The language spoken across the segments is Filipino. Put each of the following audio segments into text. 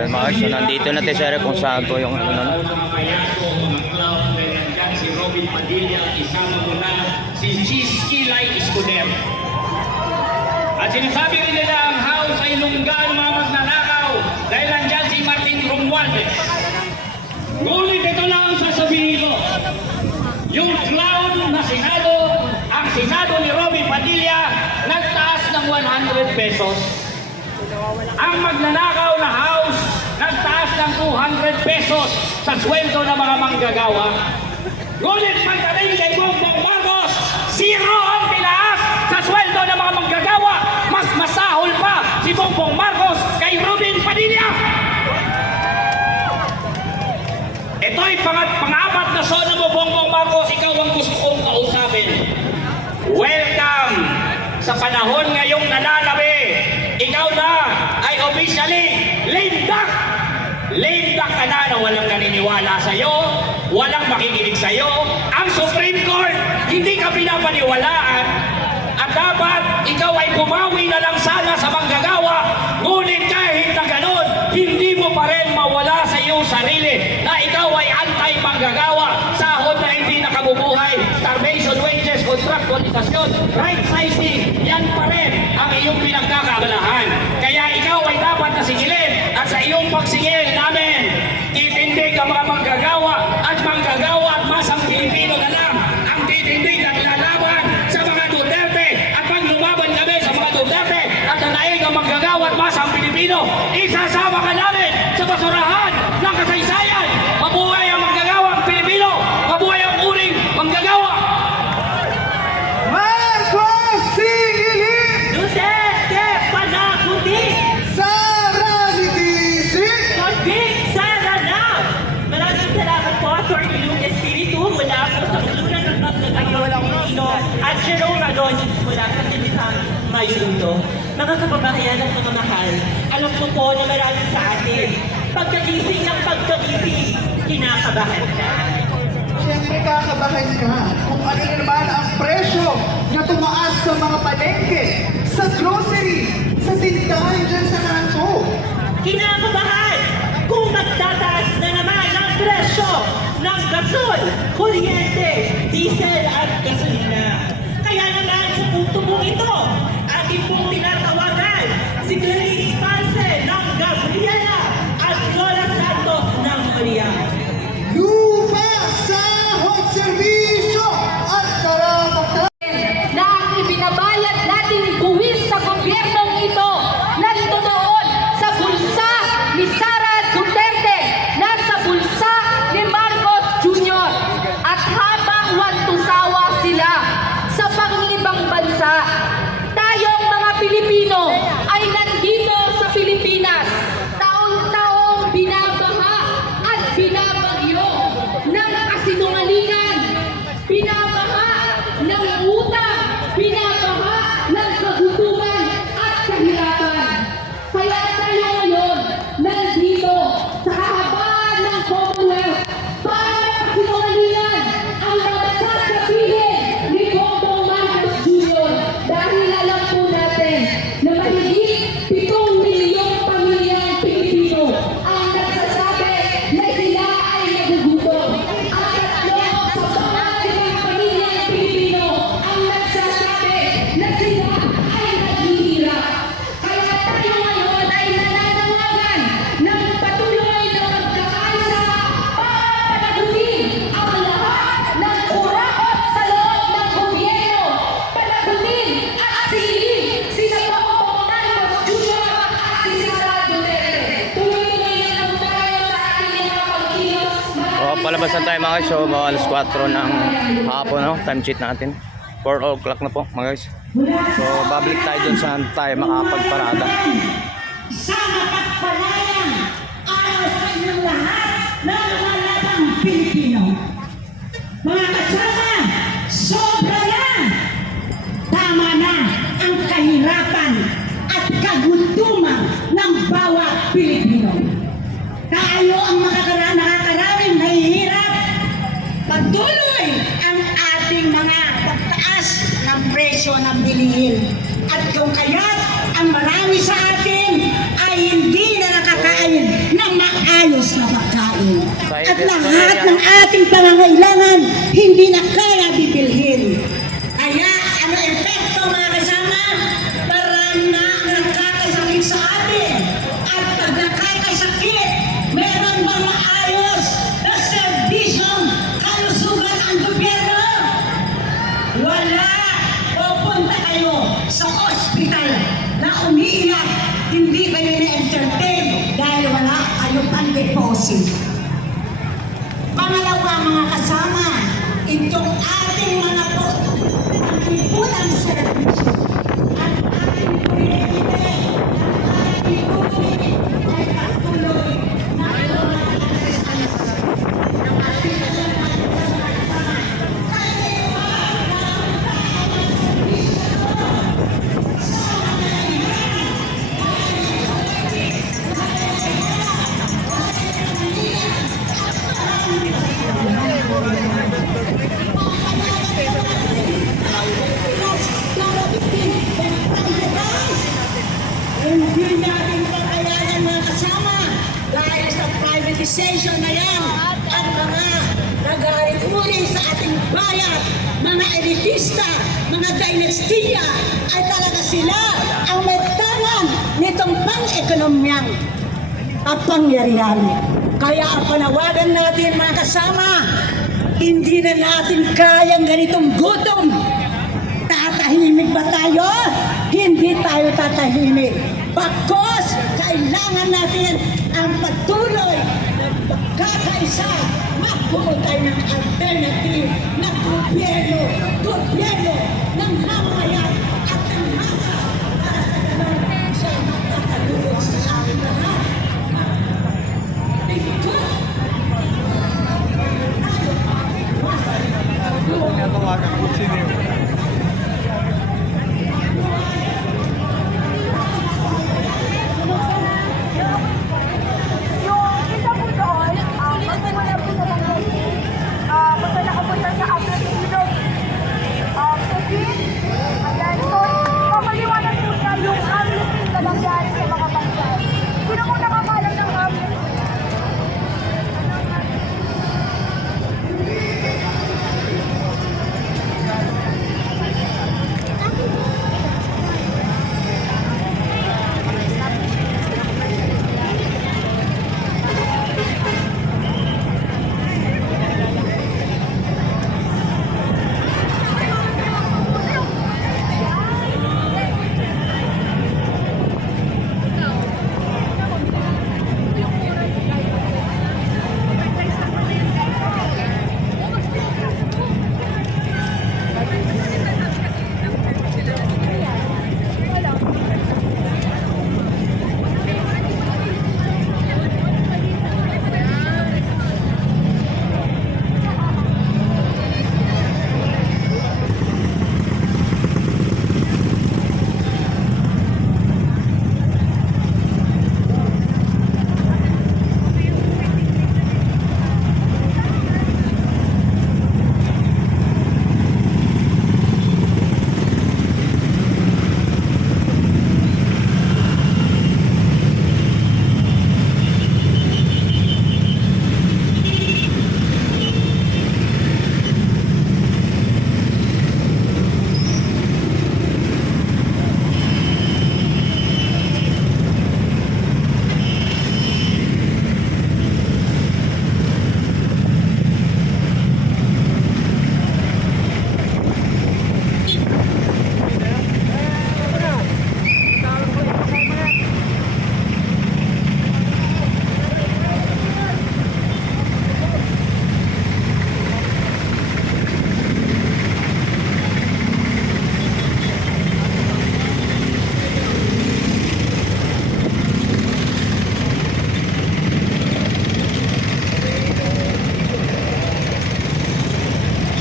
So yan mga so nandito na tayo sir kung saan po yung ano na si Robin Padilla, isama mo na si Cheese Kilay Escudero. At sinasabi rin nila ang house ay lunggan mga magnanakaw dahil nandyan si Martin Romualdez. Ngunit ito lang ang sasabihin ko. Yung clown na Senado, ang Senado ni Robin Padilla, nagtaas ng 100 pesos. Ang magnanakaw na house, nagtaas ng 200 pesos sa sweldo ng mga manggagawa. Ngunit pagdating kay Bongbong Marcos, zero ang tinaas sa sweldo ng mga manggagawa. Mas masahol pa si Bongbong Marcos kay Robin Padilla. Ito'y pangat, pang-apat na zona mo, Bongbong Marcos, ikaw ang gusto kong kausapin. Welcome sa panahon ngayong nananabi. Ikaw na ay officially lame duck. Lame duck ka na na walang naniniwala sa'yo, walang makikinig sa'yo. Ang Supreme Court, hindi ka pinapaniwalaan. At dapat ikaw ay bumawi na lang sana sa manggagawa. Ngunit kahit na ganun, hindi mo pa rin mawala sa iyong sarili na ikaw ay anti-manggagawa. Sahod na hindi nakabubuhay, starvation wages, contractualisasyon, right sizing, yan pa rin ang iyong pinagkakabalahan. Kaya ikaw ay dapat nasigilin at sa iyong pagsingil namin, titindig ang mga manggagawa at manggagawa at masang Pilipino na lang ang titindig at lalaban sa mga Duterte at pag lumaban kami sa mga Duterte at nanaig ang manggagawa at masang Pilipino, isasama ka namin sa basurahan ng kasaysayan. Mabuhay ang manggagawa ang Pilipino! Mabuhay ang uring manggagawa! Marcos Singilin Duterte panaguti! Sara Litisi Convict sana na! Maraming salamat po, Atty. Luke Espiritu mula po sa Kulungan ng Pagkakagawa Pilipino at Jerome Adonis mula sa Sinisang Mayundo. Mga kababayan at mga mahal, alam ko po na marami sa atin. Pagkagising ng pagkagising, kinakabahan ka. Siyempre kakabahan ka kung ano na naman ang presyo na tumaas sa mga palengke, sa grocery, sa tindahan dyan sa kanto. Kinakabahan tayo mga guys, so mga alas 4 ng hapon, no? time sheet natin. 4 o'clock na po mga guys. So babalik tayo dun saan tayo makapagparada. sa mapagpalayang araw sa inyong lahat ng mga latang Pilipino. Mga kasama, sobra na! Tama na ang kahirapan at kagutuman ng bawat Pilipino. Tayo ang makakara presyo ng bilihin. At kung kaya't ang marami sa atin ay hindi na nakakain ng maayos na pagkain. At lahat ng ating pangangailangan hindi na kaya bibilhin. Kaya ano epekto mga kasama? Parang na Pangalawa mga kasama, itong privatization na yan ang mga nag-aari sa ating bayan, mga elitista, mga dinastiya ay talaga sila ang may tangan nitong pang-ekonomyang kapangyarihan. Kaya ang panawagan natin mga kasama, hindi na natin kayang ganitong gutom Tatahimik ba tayo? Hindi tayo tatahimik. Bakos, kailangan natin ang patuloy na pagkakaisa. Magbuo tayo ng alternative na gobyerno, gobyerno ng mamayan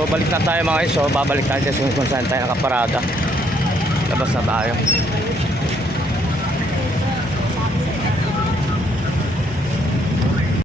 So balik na tayo mga guys. So babalik tayo kung saan tayo nakaparada. Labas na tayo.